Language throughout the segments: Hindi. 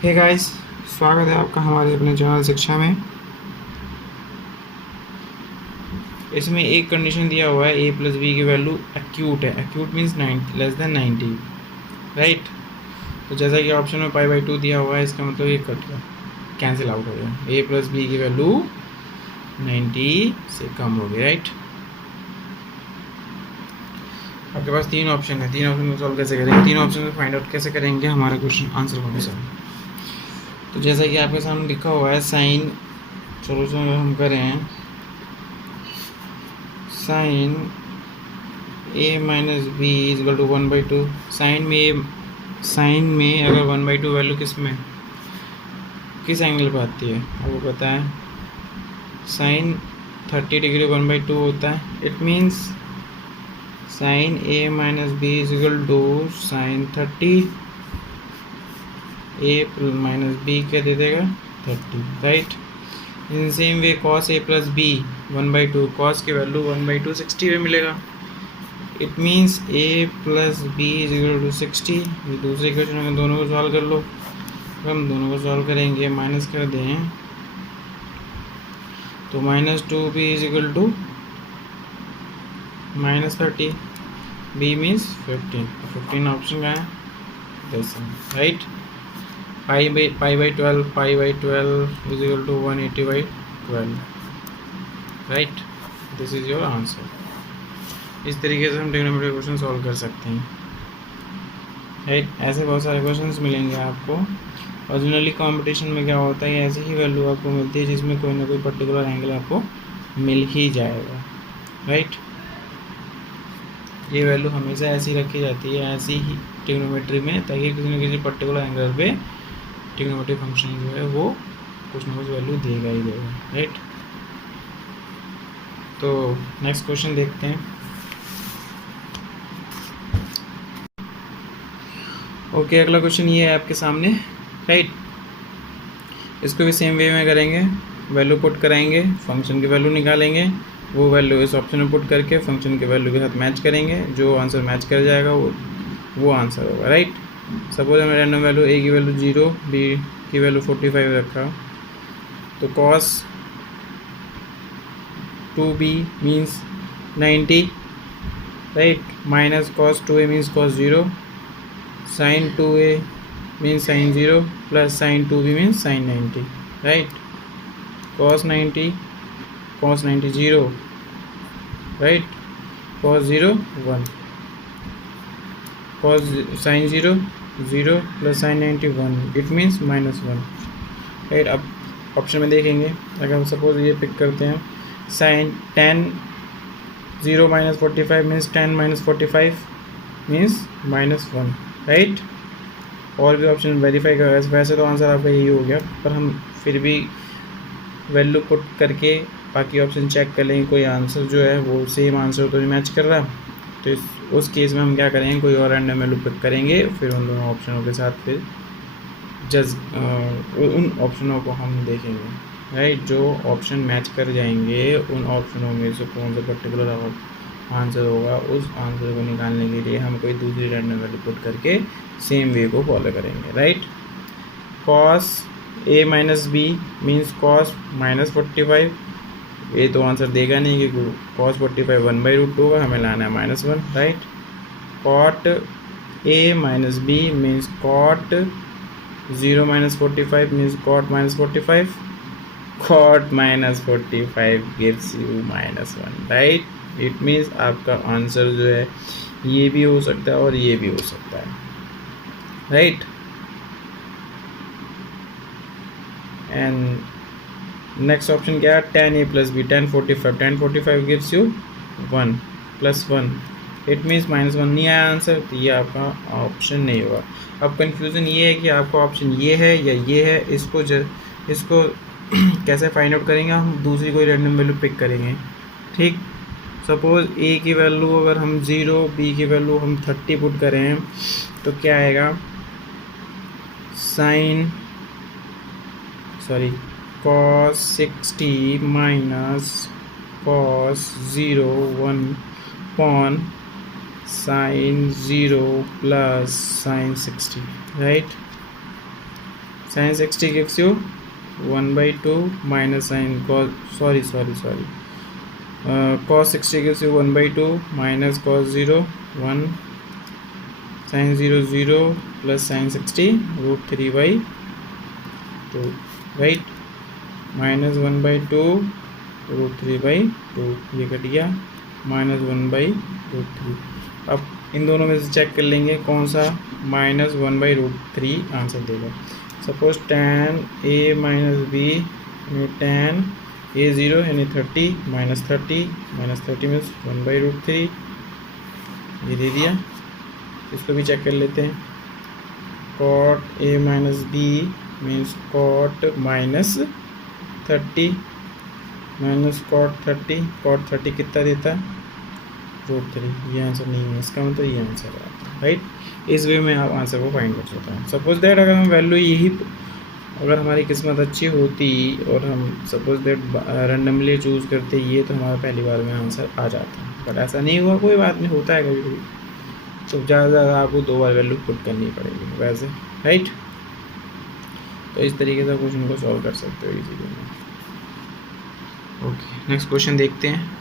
हे गाइस, स्वागत है आपका हमारे अपने चैनल शिक्षा में। इसमें एक कंडीशन दिया हुआ है a प्लस बी की वैल्यू एक्यूट है। Acute means 90 less than 90, right. तो जैसा कि ऑप्शन में पाई/2 दिया हुआ है, इसका मतलब ये कट गया, कैंसिल आउट हो गया। a प्लस बी की वैल्यू 90 से कम होगी, राइट। आपके पास तीन ऑप्शन है, तीन ऑप्शन को सॉल्व कैसे करेंगे, तीन ऑप्शन में फाइंड आउट कैसे करेंगे हमारा क्वेश्चन आंसर होगा सॉल्व। तो जैसा कि आपके सामने लिखा हुआ है, साइन सोल्यूशन अगर हम करें, sine a minus B is equal to 1/2। Sine में अगर 1/2 वैल्यू किस में, किस एंगल पर आती है आपको पता है। साइन 30 डिग्री 1/2 होता है। It means sine a minus B is equal to sine 30, a minus B क्या दे देगा 30, right. In same way cos a plus B 1/2, cos की वैल्यू 1/2 60 में मिलेगा। It means a plus B is equal to 60। ये दूसरे क्वेश्चन में दोनों को सॉल्व कर लो। हम दोनों को सॉल्व करेंगे, माइनस कर दें तो -2b is equal to -30, b means 15 option का है, राइट। पाई/12 is equal to 180/12, right. This is your answer. इस तरीके से हम ट्रिग्नोमेट्री क्वेश्चन सॉल्व कर सकते हैं, राइट। ऐसे बहुत सारे क्वेश्चंस मिलेंगे आपको। ओरिजिनली कंपटीशन में क्या होता है, ऐसी ही वैल्यू आपको मिलती है जिसमें कोई ना कोई पर्टिकुलर एंगल आपको मिल ही जाएगा, राइट। ये वैल्यू हमेशा ऐसी रखी जाती है, ऐसी ही ट्रिग्नोमेट्री में, ताकि किसी न किसी पर्टिकुलर एंगल पे ट्रिग्नोमेट्री फंक्शन जो है वो कुछ ना कुछ वैल्यू देगा ही देगा, राइट। तो नेक्स्ट क्वेश्चन देखते हैं। ओके, अगला क्वेश्चन ये है आपके सामने, राइट। इसको भी सेम वे में करेंगे, वैल्यू पुट कराएंगे, फंक्शन की वैल्यू निकालेंगे, वो वैल्यू इस ऑप्शन में पुट करके फंक्शन की वैल्यू के साथ मैच करेंगे। जो आंसर मैच कर जाएगा वो आंसर होगा, राइट। सपोज हमें रैंडम वैल्यू a की वैल्यू 0, b की वैल्यू 45 रखा, तो cos 2b means 90, right, minus cos 2a means cos 0, sin 2a means sin 0 plus sin 2b means sin 90, right. cos 90 0, right, cos 0 1, cos sin 0 0 plus sin 90 1, it means -1, right. अब ऑप्शन में देखेंगे, अगर हम सपोज ये पिक करते हैं, sin 10 0 - 45 मीन्स 10 - 45 मीन्स -1, राइट। और भी ऑप्शन वेरीफाई कर, वैसे तो आंसर आपका यही हो गया, पर हम फिर भी वैल्यू पुट करके बाकी ऑप्शन चेक कर लेंगे, कोई आंसर जो है वो सेम आंसर तो नहीं मैच कर रहा। तो उस केस में हम क्या करेंगे, कोई और रैंडम वैल्यू पिक करेंगे, फिर उन दोनों ऑप्शनों के साथ फिर उन ऑप्शनों को हम देखेंगे, राइट। जो ऑप्शन मैच कर जाएंगे उन ऑप्शनों में से कौन सा पर्टिकुलर आंसर होगा, उस आंसर को निकालने के लिए हम कोई दूसरी रैंडम वैल्यू पुट करके सेम वे को फॉलो करेंगे, right. cos a minus B means cos -45, ये तो आंसर देगा नहीं क्योंकि cos 45 1/√2 होगा, हमें लाना है -1, right. cot a minus B means cot 0 - 45 means cot -45, cot -45 gives you -1, right. It means आपका आंसर जो है ये भी हो सकता है और ये भी हो सकता है, राइट। एंड नेक्स्ट ऑप्शन क्या है, 10a plus B 1045 gives you 1 + 1, it means -1 नहीं आया आंसर, तो ये आपका ऑप्शन नहीं होगा। अब कन्फ्यूज़न ये है कि आपका ऑप्शन ये है या ये है, इसको कैसे फाइंड आउट करेंगे, हम दूसरी कोई रैंडम वैल्यू पिक करेंगे, ठीक। सपोज a की वैल्यू अगर हम 0, b की वैल्यू हम 30 पुट करें, तो क्या आएगा, cos 60 minus cos 0 1 upon sin 0 plus sin 60, right। Sine 60 gives you 1/2 minus sine cos cos 60 gives you 1/2 minus cos 0 1 sin 0 0 plus sin 60 √3/2 right minus 1/2 √3/2 ये कट गया minus 1/√3। अब इन दोनों में से चेक कर लेंगे कौन सा minus 1/√3 आंसर देगा। Suppose tan a minus b tan a0 यानी 30 -30 मीन्स 1/√3 ये दे दिया। इसको भी चेक कर लेते हैं। cot a minus b means cot -30 minus cot 30 कितना देता है √3। ये आंसर नहीं है, इसका मतलब ये आंसर है राइट। इस वे में आप आंसर को फाइंड कर सकते हैं। सपोज दैट अगर हम वैल्यू यही अगर हमारी किस्मत अच्छी होती और हम सपोज दैट रैंडमली चूज़ करते ये तो हमारा पहली बार में आंसर आ जाता है, बट ऐसा नहीं हुआ। कोई बात नहीं, होता है कभी कभी। तो ज़्यादा से ज़्यादा आपको 2 बार वैल्यू पुट करनी पड़ेगी वैसे राइट। तो इस तरीके से क्वेश्चन को सॉल्व कर सकते हो इसी में। ओके नेक्स्ट क्वेश्चन देखते हैं।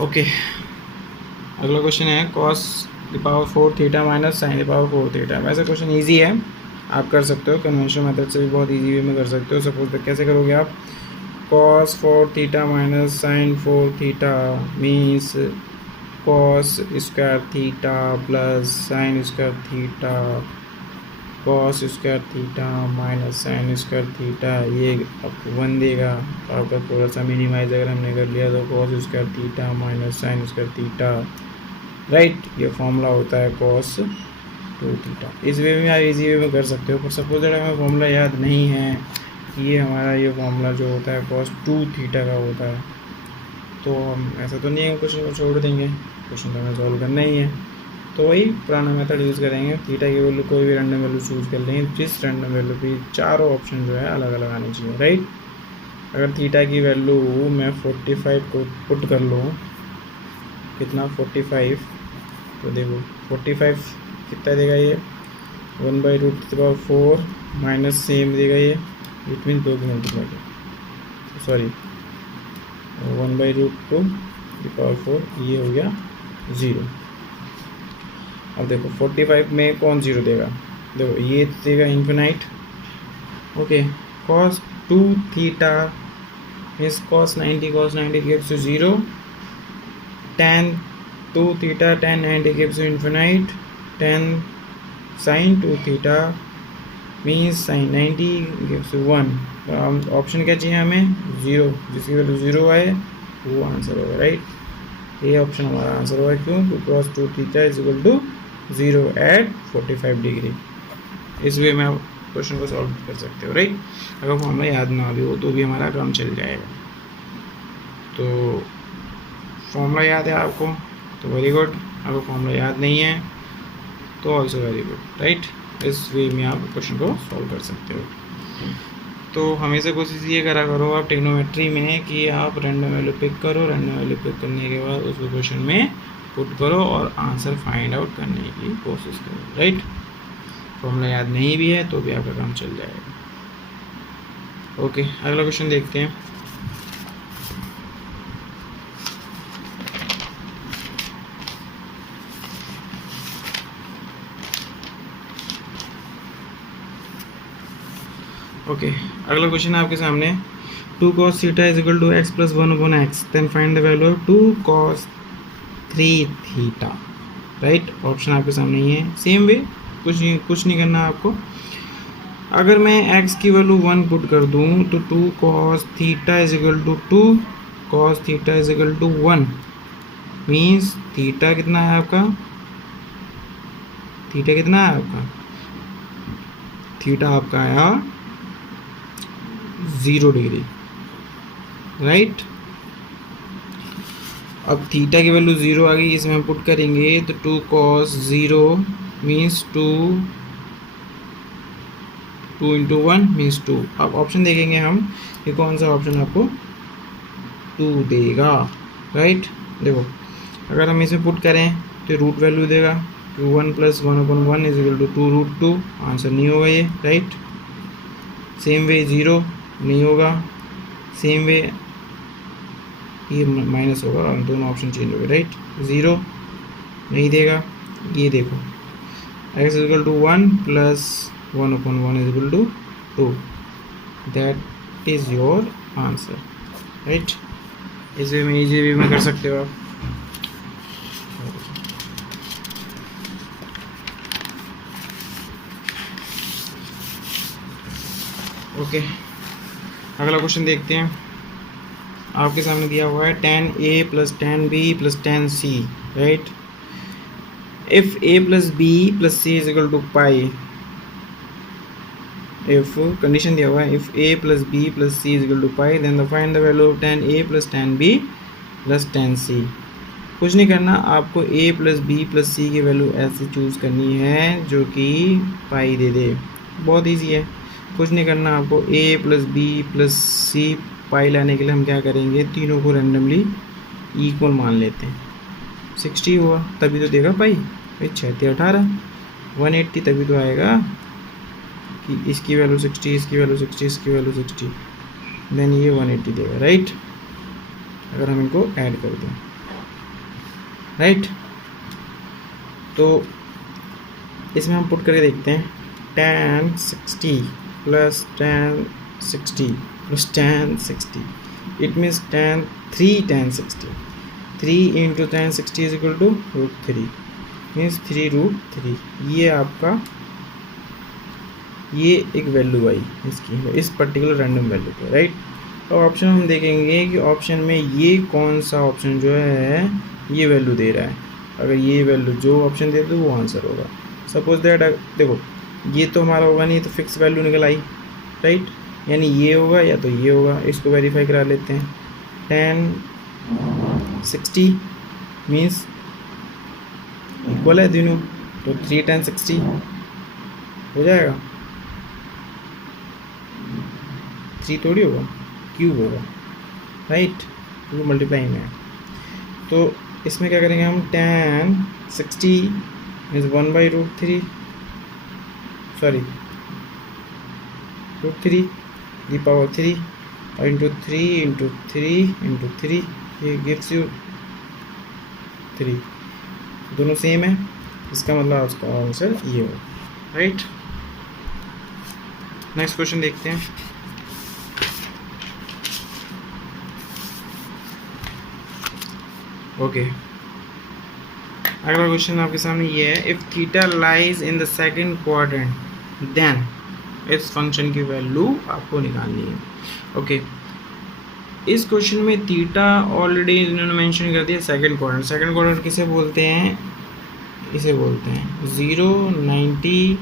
ओके अगला क्वेश्चन है cos the power 4 theta minus sine the power 4 theta. वैसे क्वेश्चन इजी है, आप कर सकते हो। कन्वेंशनल मेथड से भी बहुत इजी वे में कर सकते हो। सपोज कैसे करोगे आप cos 4 theta minus sine 4 theta means cos square theta plus sine square theta cos square theta minus sine square theta. ये आपको 1 देगा। आपका थोड़ा सा मिनिमाइज अगर हमने कर लिया तो cos square theta minus sine square theta right. ये फॉर्मूला होता है cos 2 थीटा। इस वे में आप इजी वे में कर सकते हो। पर सपोज अगर हमें फॉर्मूला याद नहीं है, ये हमारा ये फॉर्मूला जो होता है cos 2 थीटा का होता है, तो हम ऐसा तो नहीं है क्वेश्चन को छोड़ देंगे, क्वेश्चन तो हमें सॉल्व करना ही है। तो वही पुराना मेथड यूज़ करेंगे। थीटा की वैल्यू कोई भी रैंडम वैल्यू चूज़ कर लेंगे, जिस रैंडम वैल्यू पे चारों ऑप्शन जो है अलग अलग आने चाहिए राइट। अगर थीटा की वैल्यू मैं 45 को पुट कर लूँ, कितना 45, तो देखो 45 कितना देगा ये 1/√4 माइनस सेम देगा ये, इट मीन 2 की मल्टीप्लाई सॉरी 1/√2 ये हो गया 0। अब देखो 45 में कौन 0 देगा, देखो ये देगा infinite. Okay cos 2 theta means cos 90 gives you 0, tan 2 theta tan 90 gives you infinite, tan sin 2 theta means sin 90 gives you 1। Option क्या चाहिए हमें 0, जिसकी वैल्यू 0 आए वो आंसर होगा राइट। ये ऑप्शन हमारा आंसर होगा। क्यों? Because 2 theta is equal to 0 at 45 degree. इस वे में आप क्वेश्चन को सॉल्व कर सकते हो राइट। अगर फॉर्मूला याद ना भी हो तो भी हमारा काम चल जाएगा। तो फॉर्मूला याद है आपको तो वेरी गुड, अगर फॉर्मूला याद नहीं है तो ऑल्सो वेरी गुड राइट। इस वे में आप क्वेश्चन को सॉल्व कर सकते हो। तो हमेशा कोशिश ये करा करो आप ट्रिग्नोमेट्री में कि आप रैंडम वैल्यू पिक करो, रैंडम वैल्यू पिक करने के बाद उसको क्वेश्चन में पुट करो और आंसर फाइंड आउट करने की कोशिश करो राइट। फॉर्मूला याद नहीं भी है तो भी आपका काम चल जाएगा। ओके अगला क्वेश्चन देखते हैं। ओके अगला क्वेश्चन है आपके सामने 2 cos theta is equal to x plus 1/x, then find the value of 2 cos 3 theta right. Option आपके सामने ही है। सेम वे कुछ नहीं करना आपको। अगर मैं x की वैल्यू 1 पुट कर दूं तो 2 cos theta is equal to 2 cos theta is equal to 1 means theta कितना है आपका, थीटा कितना है आपका, थीटा आपका आया 0 डिग्री राइट। अब थीटा की वैल्यू 0 आ गई, इसमें हम पुट करेंगे तो 2 cos 0 मीन्स 2 इंटू 1 मीन्स 2। अब ऑप्शन देखेंगे हम कि कौन सा ऑप्शन आपको 2 देगा राइट। देखो अगर हम इसमें पुट करें तो रूट वैल्यू देगा, 1 + 1/1 = 2√2, आंसर नहीं होगा ये, राइट। सेम वे 0 नहीं होगा, सेम वे ये माइनस होगा, दोनों ऑप्शन चेंज हो गए, राइट। 0 नहीं देगा, ये देखो x = 1 + 1/1 = 2, that is your answer, right. इसी में इजी वे में कर सकते हो आप। ओके, अगला क्वेश्चन देखते हैं। आपके सामने दिया हुआ है tan A + tan B + tan C, right. If A + B + C = pi, if condition दिया हुआ है if A + B + C = pi, then find the value of tan A + tan B + tan C। कुछ नहीं करना, आपको A + B + C की वैल्यू ऐसे चूज़ करनी है जो कि पाई दे दे, बहुत इजी है। कुछ नहीं करना आपको, A + B + C पाई लाने के लिए हम क्या करेंगे, तीनों को रैंडमली इक्वल मान लेते हैं। 60 हुआ तभी तो देगा पाई, 6 × 18 180, तभी तो आएगा कि इसकी वैल्यू 60, इसकी वैल्यू 60, इसकी वैल्यू 60, देन ये 180 देगा, राइट। अगर हम इनको ऐड कर दें, राइट, तो इसमें हम पुट करके देखते हैं। tan 60 + tan 60 + tan 60, it means 3 tan 60, 3 × tan 60 = √3, means 3√3। ये आपका ये एक वैल्यू आई इसकी, इस पर्टिकुलर रैंडम वैल्यू पे, राइट। तो ऑप्शन हम देखेंगे कि ऑप्शन में ये कौन सा ऑप्शन जो है ये वैल्यू दे रहा है। अगर ये वैल्यू जो ऑप्शन दे तो वो आंसर होगा। सपोज दैट देखो ये तो हमारा होगा नहीं, तो फिक्स वैल्यू निकल आई, राइट, यानी ये होगा या तो ये होगा। इसको वेरीफाई करा लेते हैं। tan 60 मीन्स इक्वल है दोनों, तो 3 tan 60 हो जाएगा, 3 थोड़ी होगा, क्यूब होगा, राइट, क्योंकि मल्टीप्लाई में है। तो इसमें क्या करेंगे हम, tan 60 means 1/√3, sorry √3 the power 3 और इंटू 3 × 3 × 3, ये गिव्स यू 3, दोनों सेम है, इसका मतलब उसका आंसर ये हो, राइट। नेक्स्ट क्वेश्चन देखते हैं। ओके, अगला क्वेश्चन आपके सामने ये है, if theta lies in the second quadrant then इस फंक्शन की वैल्यू आपको निकालनी है। ओके, इस क्वेश्चन में थीटा ऑलरेडी इन्होंने मेंशन कर दिया सेकंड क्वाड्रेंट। सेकंड क्वाड्रेंट किसे बोलते हैं, इसे बोलते हैं 0, 90,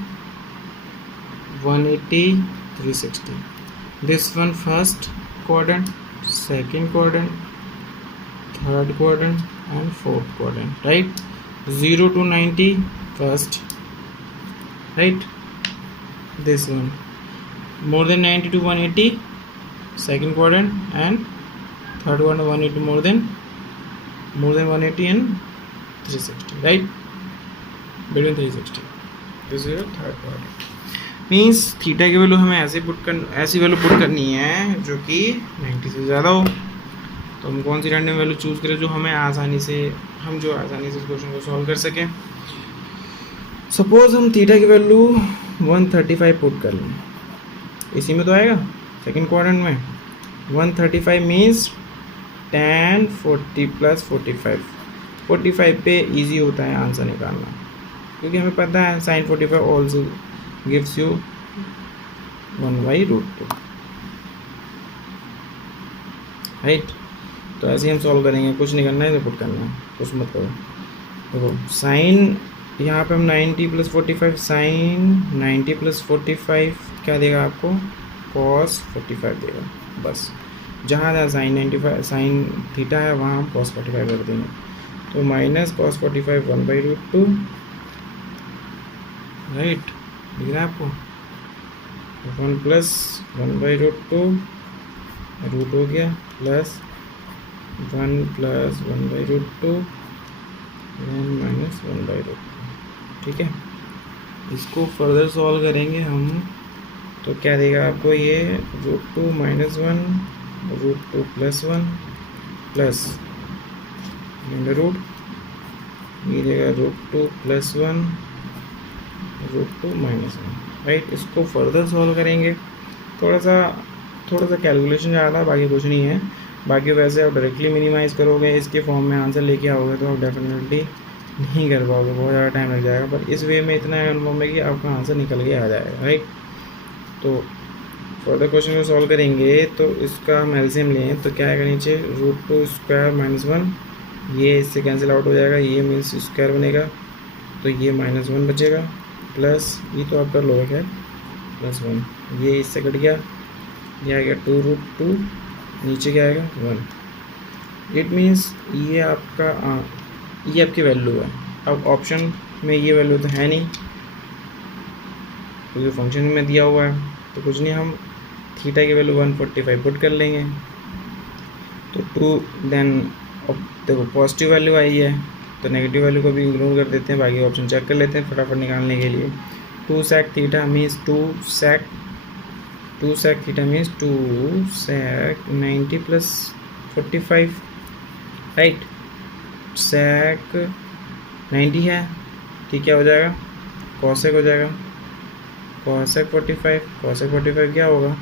180, 360। This one first quadrant, second quadrant, third quadrant and fourth quadrant, right? 0 to 90 first, right? This one more than 90 to 180 second quadrant, and third one 180 more than 180 and 360, right? Between 360, this is your third quadrant. Means theta की वैल्यू हमें ऐसी वैल्यू पुट करनी है जो कि 90 से ज़्यादा हो। तो हम कौन सी रैंडम वैल्यू चूज़ करें जो आसानी से इस क्वेश्चन को सॉल्व कर सकें। सपोज हम थीटा की वैल्यू 135 पुट कर लें, इसी में तो आएगा सेकंड क्वाड्रेंट में। 135 मीन्स tan 40 + 45 पे इजी होता है आंसर निकालना, क्योंकि हमें पता है sin 45 also gives you 1/√2, right. तो ऐसे ही हम सॉल्व करेंगे, कुछ नहीं करना है, तो पुट करना है, कुछ मत करो। देखो साइन यहाँ पे हम 90 + 45, साइन 90 + 45 क्या देगा आपको, cos 45 देगा। बस जहाँ जहाँ साइन 95 साइन थीटा है वहाँ हम cos 45 कर देंगे। तो माइनस cos 45 1/√2, राइट, दिख रहा है आपको। 1 + 1/√2 रूट हो गया, प्लस 1 + 1/√2 n माइनस 1/√2। ठीक है, इसको फर्दर सॉल्व करेंगे हम तो क्या देगा आपको ये √2 माइनस 1 √2 प्लस 1 प्लस रूट ये देगा √2 प्लस 1 √2 माइनस 1। राइट, इसको फर्दर सॉल्व करेंगे। थोड़ा सा कैलकुलेशन ज़्यादा, बाकी कुछ नहीं है। बाकी वैसे आप डायरेक्टली मिनिमाइज़ करोगे, इसके फॉर्म में आंसर लेके आओगे तो आप डेफिनेटली नहीं कर पाओगे, बहुत ज़्यादा टाइम लग जाएगा। पर इस वे में इतना कन्फर्म है कि आपका आंसर निकल के आ जाएगा। राइट, तो फर्दर क्वेश्चन को सॉल्व करेंगे तो इसका हम एलसीएम लें तो क्या आएगा नीचे √2 स्क्वायर माइनस 1, ये इससे कैंसिल आउट हो जाएगा, ये मीन्स स्क्वायर बनेगा तो ये माइनस 1 बचेगा प्लस ये तो आप कर लोगे खैर प्लस 1, ये इससे कट गया, ये आ गया 2√2, नीचे क्या आएगा 1। इट मीन्स ये आपकी वैल्यू है। अब ऑप्शन में ये वैल्यू तो है नहीं क्योंकि फंक्शन में दिया हुआ है, तो कुछ नहीं, हम थीटा की वैल्यू 145 पुट कर लेंगे तो 2 देन अब देखो पॉजिटिव वैल्यू आई है तो नेगेटिव वैल्यू को भी इग्नोर कर देते हैं, बाकी ऑप्शन चेक कर लेते हैं फटाफट निकालने के लिए। 2 sec theta means 2 sec theta means 2 sec 90 plus 45। Right, sec 90 है, ठीक क्या हो जाएगा cosec हो जाएगा, cosec 45 क्या होगा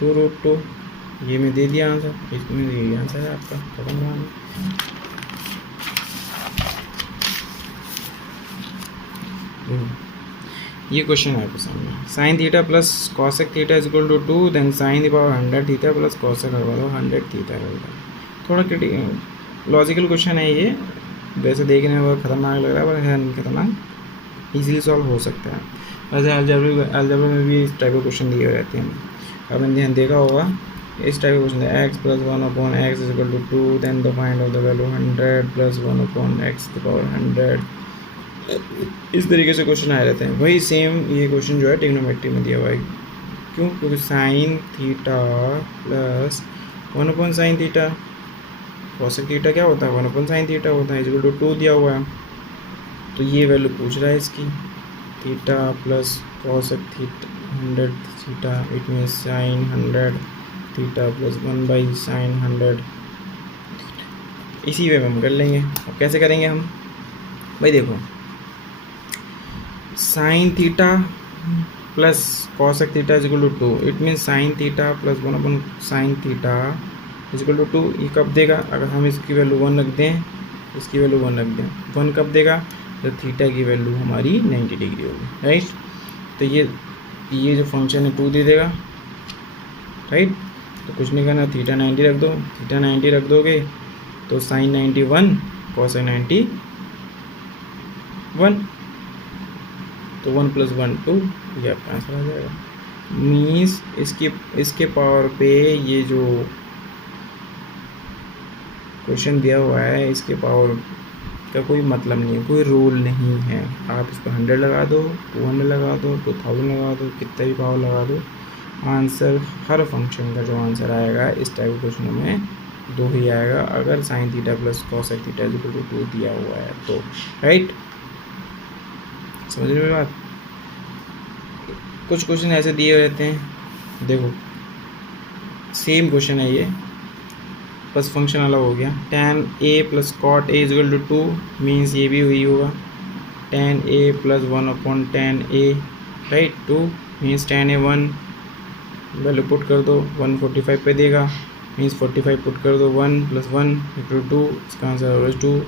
2√2। ये मैं दे दिया आंसर, इसमें यही आंसर है आपका, खत्म कहानी। ये क्वेश्चन है आपके सामने, sine theta plus cosec theta is equal to 2 then sine the power 100 theta plus cosec 100 theta रहेगा। थोड़ा लॉजिकल क्वेश्चन है ये, वैसे देखने में बहुत खतरनाक लग रहा है पर है नहीं खतरनाक, इजीली सॉल्व हो सकता है। वैसे अलजेब्रा में भी इस टाइप के क्वेश्चन दिए रहते हैं, आपने ध्यान देखा होगा, इस टाइप का क्वेश्चन है x plus 1/x is equal to 2 then the find of the value 100 plus 1/x the power 100। इस तरीके से क्वेश्चन आए रहते हैं। वही सेम ये क्वेश्चन जो है ट्रिग्नोमेट्री में दिया हुआ है। क्यों? क्योंकि sign theta plus 1/sin theta, cosec theta क्या होता है 1/sin थीटा होता है, इज इक्वल टू 2 दिया हुआ है। तो ये वैल्यू पूछ रहा है इसकी, theta plus cosec theta 100 theta, it means sign 100 theta plus 1/sin 100। इसी वे में हम कर लेंगे। अब कैसे करेंगे हम भाई, देखो sine theta plus cosec theta is equal to 2, it means sine theta plus 1/sin theta is equal to 2। ये कब देगा? अगर हम इसकी वैल्यू 1 रख दें, इसकी वैल्यू 1 रख दें, 1 कब देगा? तो थीटा की वैल्यू हमारी 90 डिग्री होगी। राइट, तो ये जो फंक्शन है 2 दे देगा। राइट, तो कुछ नहीं करना, थीटा 90 रख दो, थीटा 90 रख दोगे तो साइन 90 1, कॉसेक 90 1, तो 1 + 1 2, ये आपका आंसर आ जाएगा। मीन्स इसके पावर पे ये जो क्वेश्चन दिया हुआ है इसके पावर का कोई मतलब नहीं है, कोई रूल नहीं है। आप इस पर 100 लगा दो, 200 लगा दो, 2000 लगा दो, कितना भी पावर लगा दो, आंसर हर फंक्शन का जो आंसर आएगा इस टाइप के क्वेश्चनों में 2 ही आएगा, अगर sine theta plus cosec theta equal to 2 दिया हुआ है तो। राइट, समझ रहे हो बात? कुछ क्वेश्चन ऐसे दिए रहते हैं, देखो सेम क्वेश्चन है ये, बस फंक्शन अलग हो गया। tan a plus cot a equal to 2 means ये भी वही होगा, tan a plus 1/tan a। Right, 2 means tan a 1, value put कर दो, 145 पे देगा, मीन्स 45 पुट कर दो, 1 + 1 = 2, इसका आंसर होगा 2।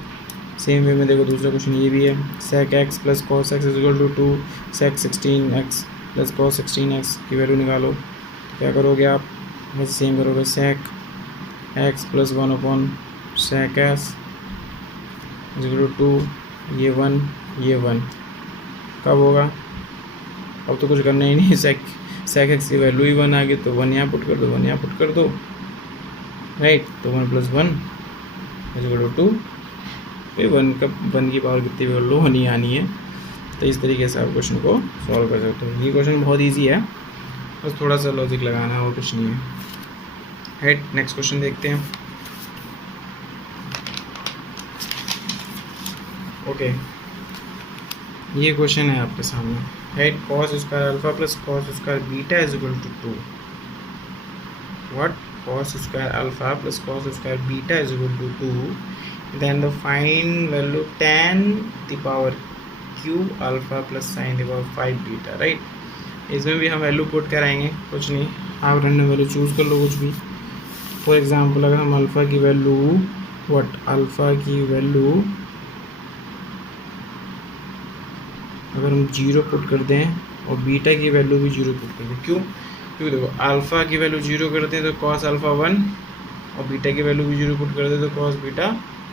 सेम वे में देखो दूसरा क्वेश्चन ये भी है, sec x plus cos x equal to 2, sec 16x plus cos 16x की वैल्यू निकालो। क्या करोगे आप? बस सेम करोगे, sec x plus 1/sec s equal to 2, ये 1 ये 1, कब होगा? अब तो कुछ करना ही नहीं, sec x की वैल्यू ही 1 आ गई तो 1 यहाँ पुट कर दो, 1 यहाँ पुट कर दो। राइट, तो 1 + 1 इक्वल टू 2, 1 की पावर कितनी भी कर लो, 1 ही आनी है। तो इस तरीके से आप क्वेश्चन को सॉल्व कर सकते हो। ये क्वेश्चन बहुत इजी है, बस थोड़ा सा लॉजिक लगाना है और कुछ नहीं है। राइट, नेक्स्ट क्वेश्चन देखते हैं। ओके, ये क्वेश्चन है आपके सामने, right. Cos square alpha plus cos square beta is equal to 2। What? Cos square alpha plus cos square beta is equal to 2, then the find value tan the power cube alpha plus sine the power 5 beta, right. इसमें भी हम वैल्यू पुट कराएंगे, कुछ नहीं, आप रैंडम वैल्यू चूज़ कर लो कुछ भी। फॉर एग्जांपल अगर हम अल्फ़ा की वैल्यू अल्फ़ा की वैल्यू अगर हम 0 पुट कर दें और बीटा की वैल्यू भी 0 पुट कर दें, क्यों? क्योंकि देखो अल्फ़ा की वैल्यू 0 करते हैं तो कॉस अल्फ़ा 1 और बीटा की वैल्यू भी 0 पुट कर दें तो कॉस बीटा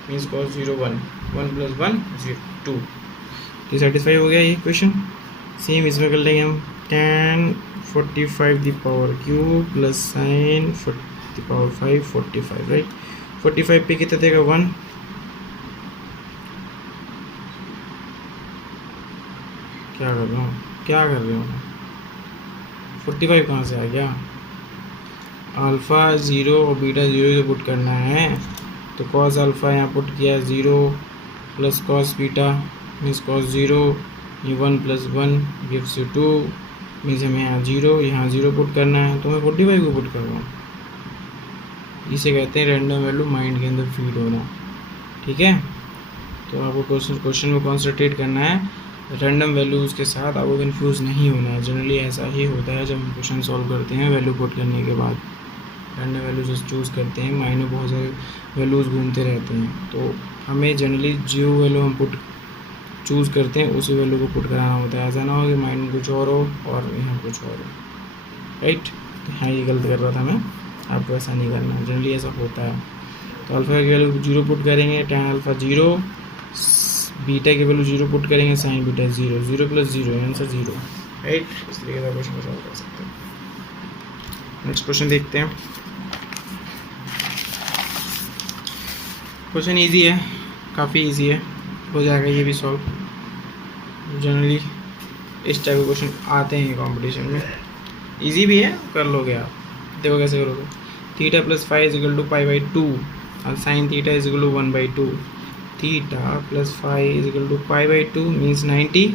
मीन्स कॉस 0 1, 1 + 1 0 2। तो सेटिस्फाई हो गया ये क्वेश्चन। सेम इसमें कर लेंगे हम tan 45 the power cube plus sign 40 the power 5 45, right. 45 पे कितना देगा 1, क्या कर रहे हो 45 कहाँ से आ गया? अल्फ़ा 0 और बीटा 0 तो पुट करना है, तो कॉस अल्फ़ा यहाँ पुट किया 0 plus cos beta means cos 0, ये 1 + 1 गिव्स यू 2, मीन्स हमें यहाँ 0 पुट करना है, तो मैं 45 को पुट कर रहा हूँ। इसे कहते हैं रैंडम वैल्यू माइंड के अंदर फीड होना, ठीक है। तो आपको क्वेश्चन में कॉन्सेंट्रेट करना है, रैंडम वैल्यूज़ के साथ आपको कन्फ्यूज़ नहीं होना है। जनरली ऐसा ही होता है जब हम क्वेश्चन सॉल्व करते हैं, वैल्यू पुट करने के बाद रैंडम वैल्यूज चूज़ करते हैं, माइंड में बहुत सारे वैल्यूज़ घूमते रहते हैं, तो हमें जनरली जो वैल्यू हम पुट चूज़ करते हैं उसी वैल्यू को पुट कराना होता है। ऐसा ना हो कि माइंड में कुछ और हो और यहाँ कुछ और हो, राइट। हाँ, ये गलत कर रहा था मैं, आपको ऐसा नहीं करना, जनरली ऐसा होता है। तो अल्फ़ा की वैल्यू 0 पुट करेंगे, tan अल्फ़ा 0, बीटा की वैल्यू 0 पुट करेंगे, साइन बीटा 0, 0 + 0 आंसर 0, राइट। इस तरीके का क्वेश्चन सॉल्व कर सकते हैं। नेक्स्ट क्वेश्चन देखते हैं। क्वेश्चन इजी है, काफ़ी इजी है, हो जाएगा ये भी सॉल्व। जनरली इस टाइप के क्वेश्चन आते हैं कंपटीशन में, इजी भी है, कर लोगे आप। देखो कैसे करोगे, थीटा + फाई = π/2 और sine theta = 1/2, theta + phi = π/2 means 90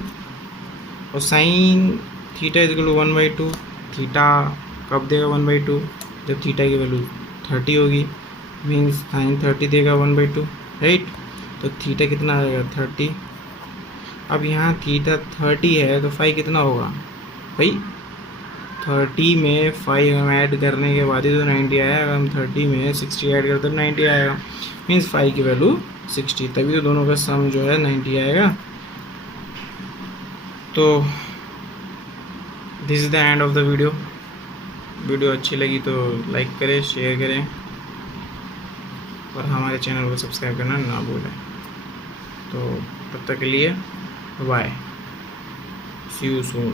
और साइन थीटा = 1/2। थीटा कब देगा 1/2? जब थीटा की वैल्यू 30 होगी, मीन्स साइन 30 देगा 1/2, राइट। तो थीटा कितना आएगा 30। अब यहाँ थीटा 30 है तो फाई कितना होगा भाई? 30 में फाई हम ऐड करने के बाद ही तो 90 आया। अगर हम 30 में 60 ऐड करते तो 90 आएगा, मीन्स फाई की वैल्यू 60, तभी तो दोनों का सम जो है 90 आएगा। तो this is the end of the video. Video अच्छी लगी तो लाइक करें, शेयर करें और हमारे चैनल को सब्सक्राइब करना ना भूलें। तो तब तक के लिए बाय, सी यू सून।